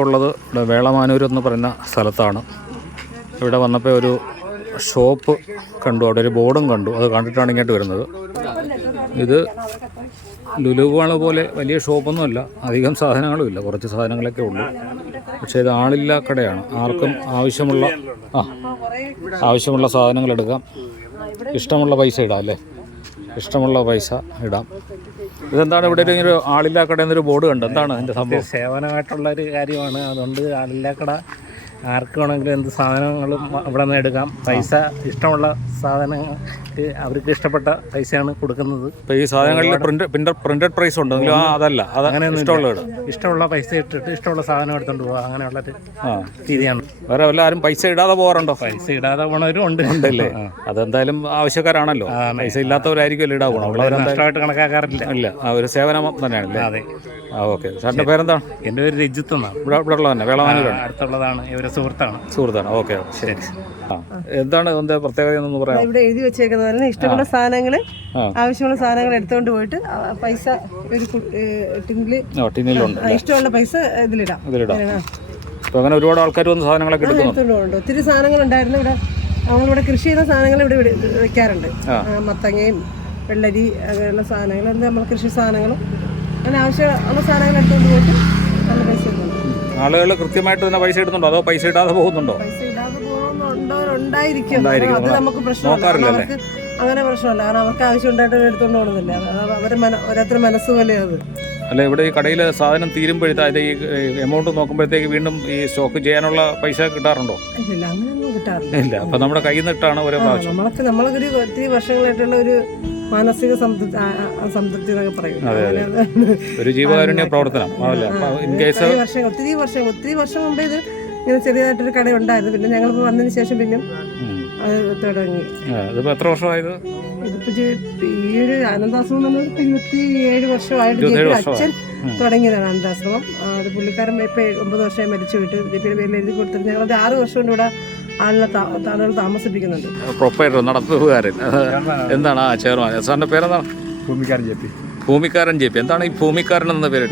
ഉള്ളത് ഇവിടെ വേളമാനൂർ എന്ന് പറയുന്ന സ്ഥലത്താണ്. ഇവിടെ വന്നപ്പോൾ ഒരു ഷോപ്പ് കണ്ടു അവിടെ ഒരു ബോർഡും കണ്ടു. അത് കണ്ടിട്ടാണ് ഇങ്ങോട്ട് വരുന്നത്. ഇത് ലുലുവാള പോലെ വലിയ ഷോപ്പൊന്നുമല്ല അധികം സാധനങ്ങളും ഇല്ല കുറച്ച് സാധനങ്ങളൊക്കെ ഉള്ളൂ. പക്ഷേ ഇത് ആളില്ല കടയാണ്. ആർക്കും ആവശ്യമുള്ള ആ ആവശ്യമുള്ള സാധനങ്ങൾ എടുക്കാം. ഇഷ്ടമുള്ള പൈസ ഇടാം അല്ലേ? ഇഷ്ടമുള്ള പൈസ ഇടാം. ഇതെന്താണ് ഇവിടെ ഒരു ഇങ്ങനെ ആളില്ലാക്കട എന്നൊരു ബോർഡ് കണ്ട്? എന്താണ് സംഭവം? സേവനമായിട്ടുള്ള ഒരു കാര്യമാണ്. അതുകൊണ്ട് ആളില്ലാക്കട ആർക്ക് വേണമെങ്കിലും എന്ത് സാധനങ്ങളും ഇവിടെ നിന്ന് എടുക്കാം. പൈസ ഇഷ്ടമുള്ള സാധനങ്ങൾ അവർക്ക് ഇഷ്ടപ്പെട്ട പൈസയാണ് കൊടുക്കുന്നത്. ഈ സാധനങ്ങളിൽ പ്രിന്റ് പ്രിന്റഡ് പ്രൈസ് ഉണ്ടെങ്കിലും അതല്ല. അങ്ങനെ ഇഷ്ടമുള്ള പൈസ ഇട്ടിട്ട് ഇഷ്ടമുള്ള സാധനം എടുത്തോണ്ട് പോകാം അങ്ങനെയുള്ള രീതിയാണ്. വേറെ വല്ല ആരും പൈസ ഇടാതെ പോകാറുണ്ടോ? പൈസ ഇടാതെ പോണവരും ഉണ്ട്. ഉണ്ടല്ലേ. അതെന്തായാലും ആവശ്യക്കാരാണല്ലോ. പൈസ ഇല്ലാത്തവരായിരിക്കുമല്ലോ ഇടാ പോകണം കണക്കാക്കാറില്ല. ഇല്ല. ഒരു സേവനം തന്നെയാണ് അതെ. ആ ഓക്കെ. സാറിന്റെ പേരെന്താണ്? എന്റെ പേര് രജിത്ത് എന്നാണ്. ഇവിടെ ഇവിടെ ഉള്ളതന്നെ വേളമാനൂരാണ്. അടുത്തുള്ളതാണ്. ഇവരെ സുഹൃത്താണ്. സുഹൃത്താണ്. ഓക്കെ ശരി. ആ. എന്താണ് എന്താ പ്രത്യേകത എന്നൊന്ന് പറയാം ഇവിടെ എഴുതി വെച്ചേക്കുന്നത് പോലെ ഇഷ്ടമുള്ള സാധനങ്ങൾ ആവശ്യമുള്ള സാധനങ്ങൾ എടുത്തുകൊണ്ട് പോയിട്ട് പൈസ ഒരു ടിന്നിൽ ഓ ടിന്നിലുണ്ട് ഇഷ്ടമുള്ള പൈസ ഇതിലിടാം. ഇതിലിടാം. അപ്പോൾ അങ്ങനെ ഒരുപാട് ആൾക്കാർ വന്ന് സാധനങ്ങളൊക്കെ എടുക്കുന്നു എടുത്തുകൊണ്ട് പോകുന്നുണ്ട് ഒത്തിരി സാധനങ്ങൾ ഉണ്ടായിരുന്നു ഇവിടെ. നമ്മളിവിടെ കൃഷി ചെയ്യുന്ന സാധനങ്ങൾ ഇവിടെ വെക്കാറുണ്ട്. മത്തങ്ങയും വെള്ളരി അങ്ങനെയുള്ള സാധനങ്ങൾ എന്താ നമ്മൾ കൃഷി സാധനങ്ങളും അങ്ങനെ ആവശ്യമുള്ള സാധനങ്ങൾ എടുത്തുകൊണ്ട് പോയിട്ട് നല്ല പൈസ ആളുകൾ കൃത്യമായിട്ട് തന്നെ പൈസ ഇടുന്നുണ്ടോ? അതോ പൈസ ഇടാതെ പോകുന്നുണ്ടോ? പൈസ ഇടാതെ പോകുന്നുണ്ടായിരിക്കും ഉണ്ടായിരിക്കും. അത് നമുക്ക് പ്രശ്നമില്ല. അവർക്ക് അങ്ങനെ പ്രശ്നമല്ല. കാരണം അവർക്ക് ആവശ്യമുണ്ടായിട്ട് എടുത്തുകൊണ്ട് പോകുന്നില്ല മന ഓരോരുത്തരുടെ മനസ്സ് പോലെ അത്. അല്ല ഇവിടെ ഈ കടയിൽ സാധനം തീരുമ്പോഴത്തെ ഈ എമൗണ്ട് നോക്കുമ്പോഴത്തേക്ക് വീണ്ടും ഈ സ്റ്റോക്ക് ചെയ്യാനുള്ള പൈസ കിട്ടാറുണ്ടോ? ഇല്ല അങ്ങനെയൊന്നും കിട്ടാറില്ല. ഇല്ല അപ്പൊ നമ്മുടെ കയ്യിൽ നിന്നിട്ടാണ് ഓരോ പ്രാവശ്യം. നമ്മളൊക്കെ നമ്മളൊരു ഒത്തിരി വർഷങ്ങളായിട്ടുള്ള ഒരു മാനസിക സംതൃപ്തി എന്നൊക്കെ പറയും. ഒരു ജീവകാരുണ്യ പ്രവർത്തനം. വർഷം ഒത്തിരി വർഷം ഒത്തിരി വർഷം മുമ്പേ ഇത് ഇങ്ങനെ ചെറിയതായിട്ടൊരു കട ഉണ്ടായിരുന്നു പിന്നെ ഞങ്ങൾ വന്നതിന് ശേഷം പിന്നെ അത് തുടങ്ങി. എത്ര വർഷമായത്? ഈ ഒരു അനന്താശ്രമം എന്ന് ഇരുപത്തി ഏഴ് വർഷമായിട്ട് അച്ഛൻ തുടങ്ങിയതാണ് അനന്താശ്രമം. അത് പുള്ളിക്കാരൻ ഇപ്പൊ ഒമ്പത് വർഷമായി മരിച്ചു. വിട്ടു ജെപ്പിയുടെ പേരിൽ എഴുതി കൊടുത്തിട്ട് ഞങ്ങളത് ആറ് വർഷം കൊണ്ട് ഇവിടെ ആളിനെ ആളുകൾ താമസിപ്പിക്കുന്നുണ്ട്. പ്രൊപ്പറേറ്റർ നടത്തുകാരൻ. എന്താണ് ആ ചെയർമാൻ സാറിന്റെ പേരെന്താണ്? Bhoomikkaran J P. Bhoomikkaran J P. എന്താണ് ഈ ഭൂമിക്കാരൻ എന്ന പേര്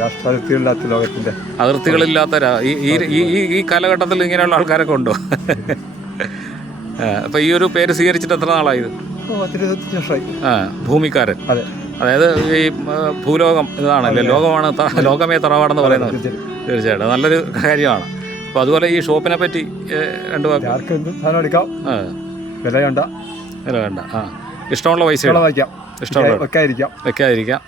രാഷ്ട്രീയത്തിലില്ലാത്ത ലോകത്തിന്റെ അതിർത്തികളില്ലാത്ത ഈ കാലഘട്ടത്തിൽ ഇങ്ങനെയുള്ള ആൾക്കാരൊക്കെ ഉണ്ടോ? അപ്പൊ ഈ ഒരു പേര് സ്വീകരിച്ചിട്ട് എത്ര നാളായത് ആ ഭൂമിക്കാരൻ. അതെ. അതായത് ഈ ഭൂലോകം ഇതാണല്ലേ? ലോകമാണ് ലോകമേ തറവാടെന്ന് പറയുന്നത്. തീർച്ചയായിട്ടും. നല്ലൊരു കാര്യമാണ്. അപ്പോൾ അതുപോലെ ഈ ഷോപ്പിനെ പറ്റി രണ്ട് ആർക്കും സാധനം എടുക്കാം? ആ. വേണ്ട. വില വേണ്ട. ആ. ഇഷ്ടമുള്ള പൈസ ഇഷ്ടമുള്ള വെക്കാതിരിക്കാം. വെക്കാതിരിക്കാം.